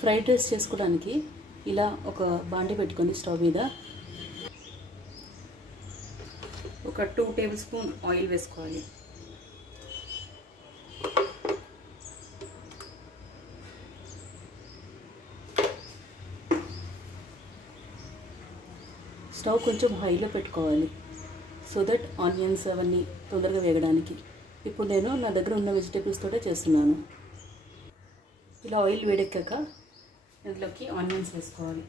Fried rice చేసుకోవడానికి ఇలా ఒక బాండి పెట్టుకొని స్టవ్ మీద ఒక 2 టేబుల్ స్పూన్ ఆయిల్ వేసుకోవాలి. స్టవ్ కొంచెం హైలో పెట్టుకోవాలి సో దట్ ఆనియన్స్ అవన్నీ తొందరగా వేగడానికి. ఇప్పుడు నేను నా దగ్గర ఉన్న వెజిటేబుల్స్ తోటే చేస్తున్నాను. ఇలా ఆయిల్ వేడెక్కాక ఇందులోకి ఆనియన్స్ వేసుకోవాలి.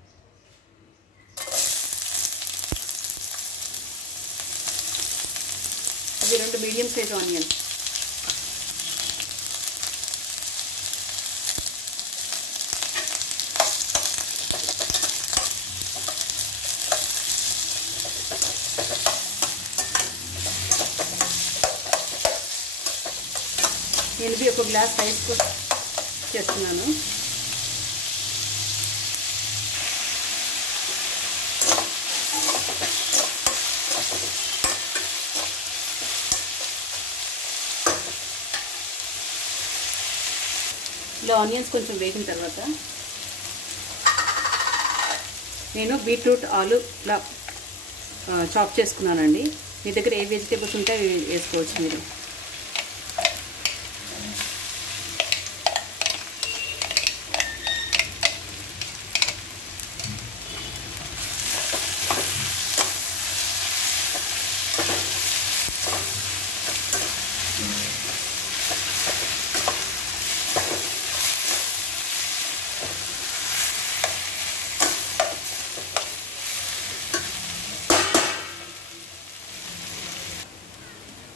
అవి 2 మీడియం సైజ్ ఆనియన్స్. నేను ఒక గ్లాస్ రైస్ చేస్తున్నాను. ఇలా ఆనియన్స్ కొంచెం వేగిన తర్వాత నేను బీట్రూట్ ఆలు ఇలా చాప్ చేసుకున్నానండి. మీ దగ్గర ఏ వెజిటేబుల్స్ ఉంటే అవి వేసుకోవచ్చు మీరు.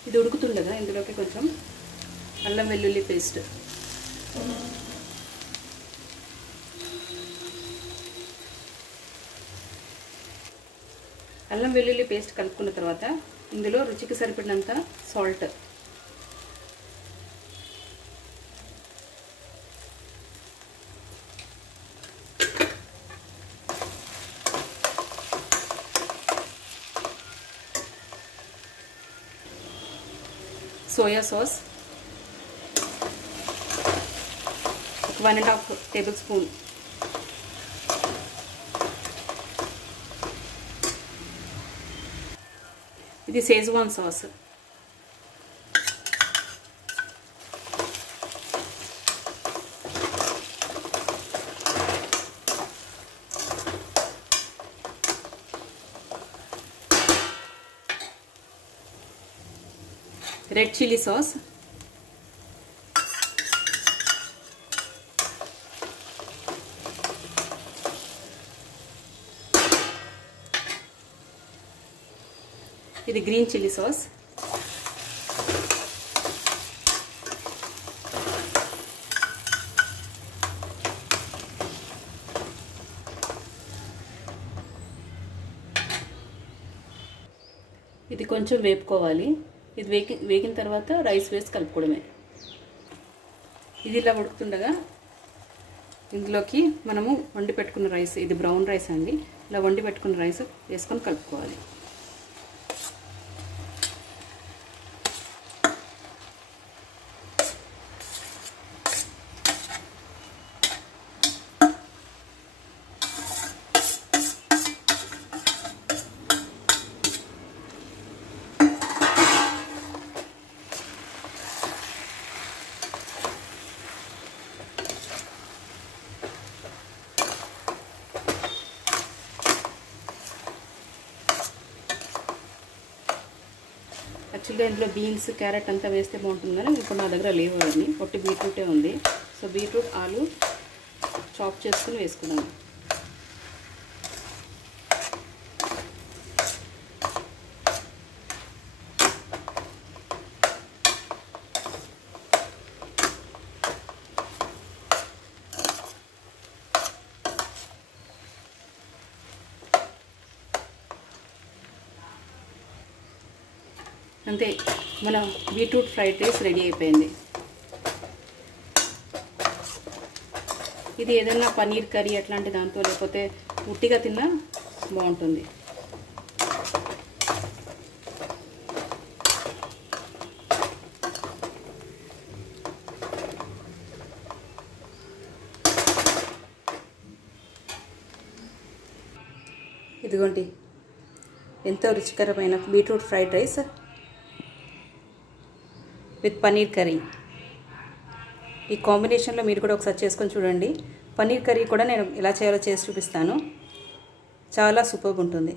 ఇది ఉడుకుతుండగా ఇందులోకి కొంచెం అల్లం వెల్లుల్లి పేస్ట్, అల్లం వెల్లుల్లి పేస్ట్ కలుపుకున్న తర్వాత ఇందులో రుచికి సరిపడినంత salt, soya sauce 1.5 tablespoon, ఇది Schezwan sauce, red chilli sauce, ఇది గ్రీన్ చిల్లీ సాస్, ఇది కొంచెం వేపుకోవాలి. ఇది వేగిన తర్వాత రైస్ వేసి కలుపుకోవడమే. ఇది ఇలా ఉడుకుతుండగా ఇందులోకి మనము వండి పెట్టుకున్న రైస్, ఇది బ్రౌన్ రైస్ అండి, ఇలా వండి పెట్టుకున్న రైస్ వేసుకొని కలుపుకోవాలి. యాక్చువల్గా ఇందులో బీన్స్, క్యారెట్ అంతా వేస్తే బాగుంటుంది కానీ ఇప్పుడు నా దగ్గర లేవు అవన్నీ, పొట్టి బీట్రూటే ఉంది. సో బీట్రూట్ ఆలు చాప్ చేసుకుని వేసుకున్నాను. అంతే, మన బీట్రూట్ ఫ్రైడ్ రైస్ రెడీ అయిపోయింది. ఇది ఏదైనా పన్నీర్ కర్రీ అట్లాంటి దాంతో లేకపోతే ఉట్టిగా తిన్నా బాగుంటుంది. ఇదిగోండి ఎంతో రుచికరమైన beetroot fried rice with paneer curry. ఈ కాంబినేషన్లో మీరు కూడా ఒకసారి చేసుకొని చూడండి. పన్నీర్ కర్రీ కూడా నేను ఎలా చేయాలో చేసి చూపిస్తాను. చాలా సూపర్గా ఉంటుంది.